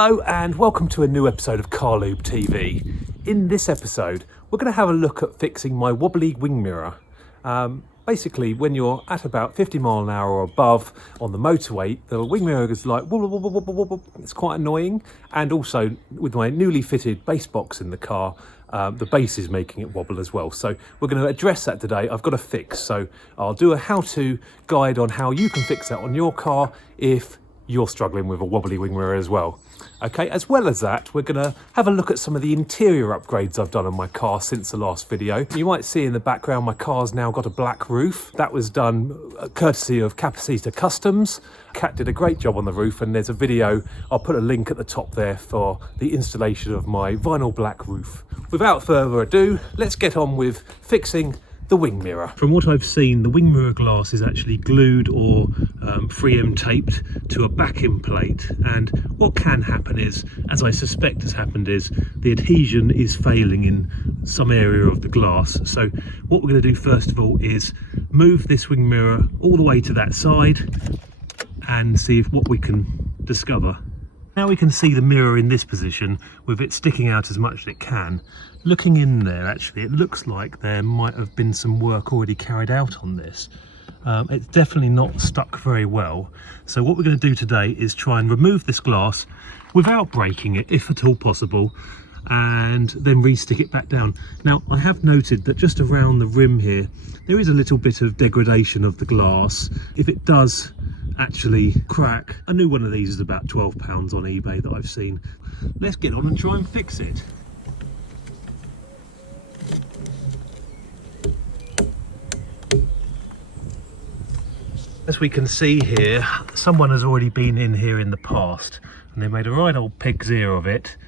Hello and welcome to a new episode of Car Lube TV. In this episode, we're going to have a look at fixing my wobbly wing mirror. Basically, when you're at about 50 mile an hour or above on the motorway, the wing mirror is like wobble, wobble, wobble, wobble. It's quite annoying. And also, with my newly fitted bass box in the car, the bass is making it wobble as well. So we're going to address that today. I've got a fix. So I'll do a how-to guide on how you can fix that on your car if you're struggling with a wobbly wing mirror as well. Okay, as well as that, we're going to have a look at some of the interior upgrades I've done on my car since the last video. You might see in the background my car's now got a black roof. That was done courtesy of Capacita Customs. Kat did a great job on the roof, and there's a video, I'll put a link at the top there for the installation of my vinyl black roof. Without further ado, let's get on with fixing the wing mirror. From what I've seen, the wing mirror glass is actually glued or 3M taped to a backing plate, and what can happen is, as I suspect has happened, is the adhesion is failing in some area of the glass. So what we're going to do first of all is move this wing mirror all the way to that side and see what we can discover. Now we can see the mirror in this position with it sticking out as much as it can. Looking in there, actually, it looks like there might have been some work already carried out on this. It's definitely not stuck very well. So what we're going to do today is try and remove this glass without breaking it, if at all possible, and then re-stick it back down. Now, I have noted that just around the rim here, there is a little bit of degradation of the glass. If it does actually crack, a new one of these is about £12 on eBay that I've seen. Let's get on and try and fix it. As we can see here, someone has already been in here in the past and they made a right old pig's ear of it.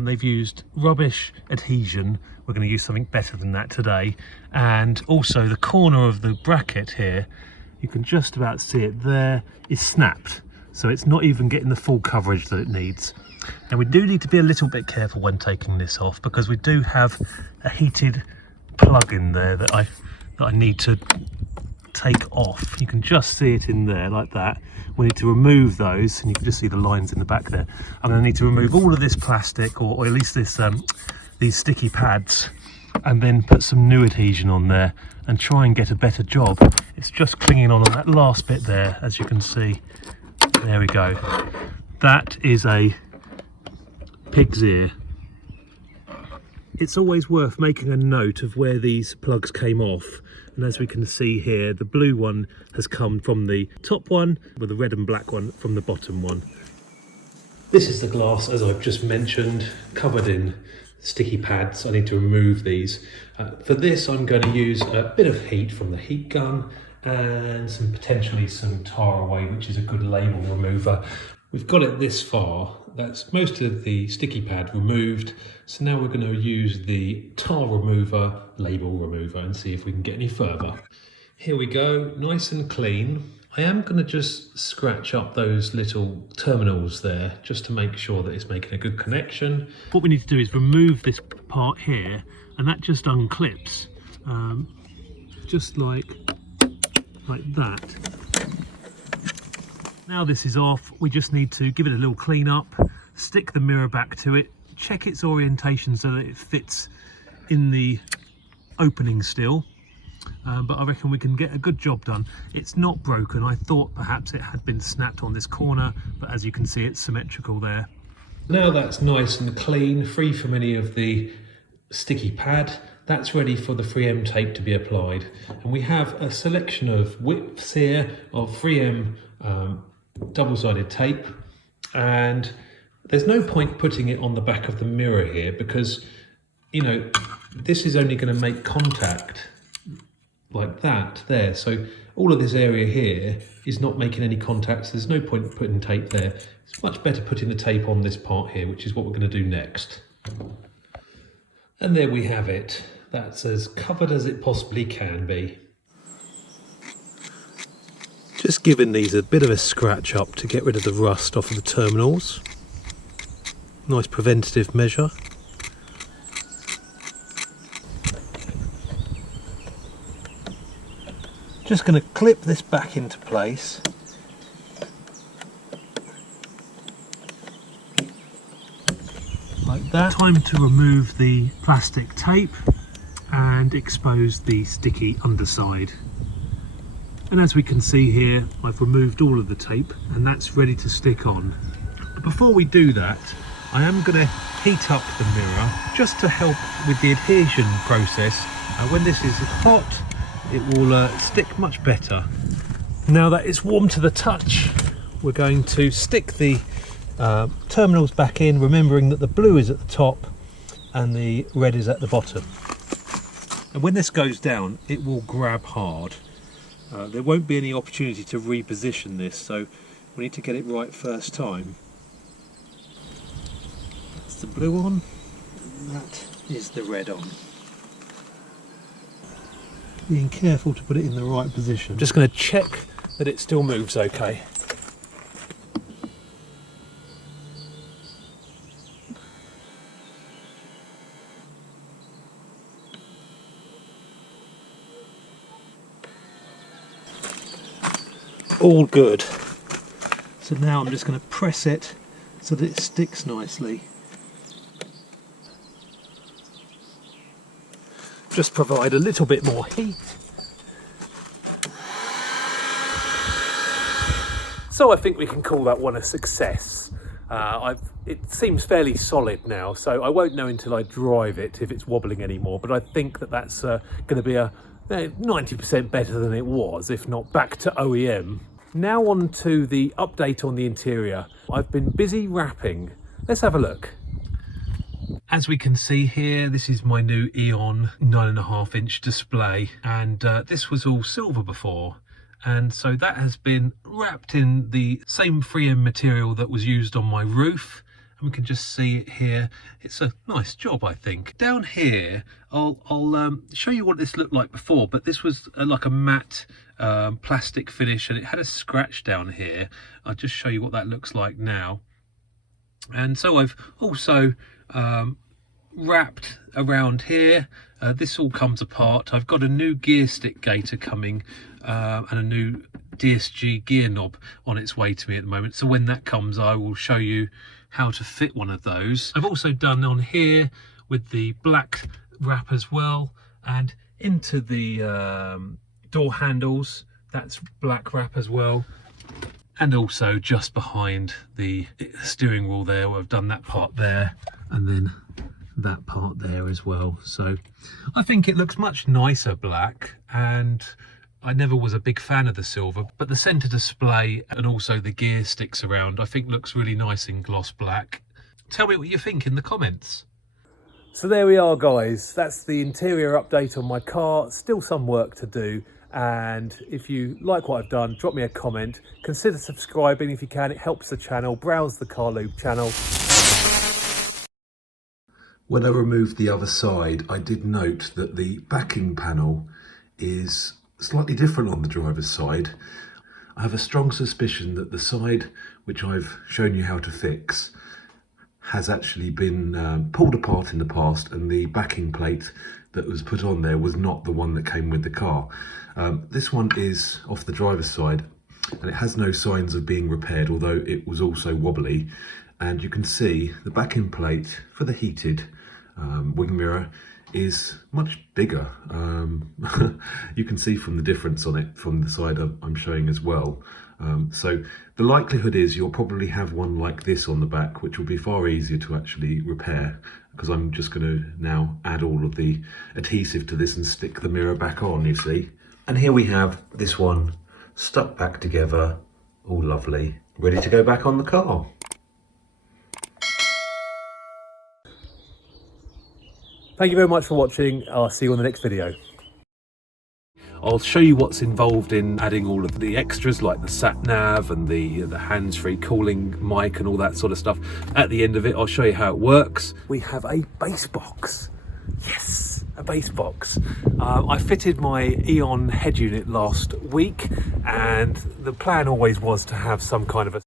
They've used rubbish adhesion. We're going to use something better than that today. And also the corner of the bracket here, you can just about see it there, is snapped. So it's not even getting the full coverage that it needs. And we do need to be a little bit careful when taking this off, because we do have a heated plug in there that I need to take off. You can just see it in there like that. We need to remove those, and you can just see the lines in the back there. I'm going to need to remove all of this plastic, or at least this these sticky pads, and then put some new adhesion on there and try and get a better job. It's just clinging on that last bit there, as you can see. There we go. That is a pig's ear. It's always worth making a note of where these plugs came off. And as we can see here, the blue one has come from the top one, with the red and black one from the bottom one. This is the glass, as I've just mentioned, covered in sticky pads. I need to remove these. For this, I'm going to use a bit of heat from the heat gun and potentially some tar away, which is a good label remover. We've got it this far. That's most of the sticky pad removed. So now we're going to use the tar remover, label remover, and see if we can get any further. Here we go, nice and clean. I am going to just scratch up those little terminals there, just to make sure that it's making a good connection. What we need to do is remove this part here, and that just unclips, just like that. Now this is off, we just need to give it a little clean up, stick the mirror back to it, check its orientation so that it fits in the opening still. But I reckon we can get a good job done. It's not broken. I thought perhaps it had been snapped on this corner, but as you can see, it's symmetrical there. Now that's nice and clean, free from any of the sticky pad, that's ready for the 3M tape to be applied. And we have a selection of widths here of 3M double-sided tape, and there's no point putting it on the back of the mirror here, because, you know, this is only going to make contact like that there. So all of this area here is not making any contacts. There's no point putting tape there. It's much better putting the tape on this part here, which is what we're going to do next. And there we have it. That's as covered as it possibly can be. Just giving these a bit of a scratch up to get rid of the rust off of the terminals. Nice preventative measure. Just going to clip this back into place. that. Time to remove the plastic tape and expose the sticky underside. And as we can see here, I've removed all of the tape and that's ready to stick on. But before we do that, I am going to heat up the mirror just to help with the adhesion process. When this is hot, it will stick much better. Now that it's warm to the touch, we're going to stick the terminals back in, remembering that the blue is at the top and the red is at the bottom. And when this goes down, it will grab hard. There won't be any opportunity to reposition this, so we need to get it right first time. That's the blue on, and that is the red on. Being careful to put it in the right position. I'm just going to check that it still moves okay. All good. So now I'm just going to press it so that it sticks nicely. Just provide a little bit more heat. So I think we can call that one a success. It seems fairly solid now, so I won't know until I drive it if it's wobbling anymore, but I think that that's going to be a 90% better than it was, if not back to OEM. Now on to the update on the interior. I've been busy wrapping. Let's have a look. As we can see here, this is my new Eon 9.5-inch display, and this was all silver before, and so that has been wrapped in the same 3M material that was used on my roof. And we can just see it here. It's a nice job, I think. Down here, I'll show you what this looked like before, but this was like a matte plastic finish, and it had a scratch down here. I'll just show you what that looks like now. And so I've also wrapped around here. This all comes apart. I've got a new gear stick gaiter coming and a new DSG gear knob on its way to me at the moment. So when that comes, I will show you how to fit one of those. I've also done on here with the black wrap as well, and into the door handles, that's black wrap as well, and also just behind the steering wheel there, I've done that part there and then that part there as well. So I think it looks much nicer black, and I never was a big fan of the silver, but the centre display and also the gear sticks around I think looks really nice in gloss black. Tell me what you think in the comments. So there we are, guys. That's the interior update on my car. Still some work to do, and if you like what I've done, drop me a comment. Consider subscribing if you can, it helps the channel. Browse the Car Lube channel. When I removed the other side, I did note that the backing panel is slightly different on the driver's side. I have a strong suspicion that the side which I've shown you how to fix has actually been pulled apart in the past, and the backing plate that was put on there was not the one that came with the car. This one is off the driver's side and it has no signs of being repaired, although it was also wobbly. And you can see the backing plate for the heated wing mirror is much bigger. You can see from the difference on it from the side I'm showing as well. So the likelihood is you'll probably have one like this on the back, which will be far easier to actually repair, because I'm just going to now add all of the adhesive to this and stick the mirror back on, you see. And here we have this one stuck back together, all lovely, ready to go back on the car. Thank you very much for watching. I'll see you on the next video. I'll show you what's involved in adding all of the extras like the sat nav and the hands-free calling mic and all that sort of stuff. At the end of it, I'll show you how it works. We have a bass box. Yes, a bass box. I fitted my Eon head unit last week, and the plan always was to have some kind of a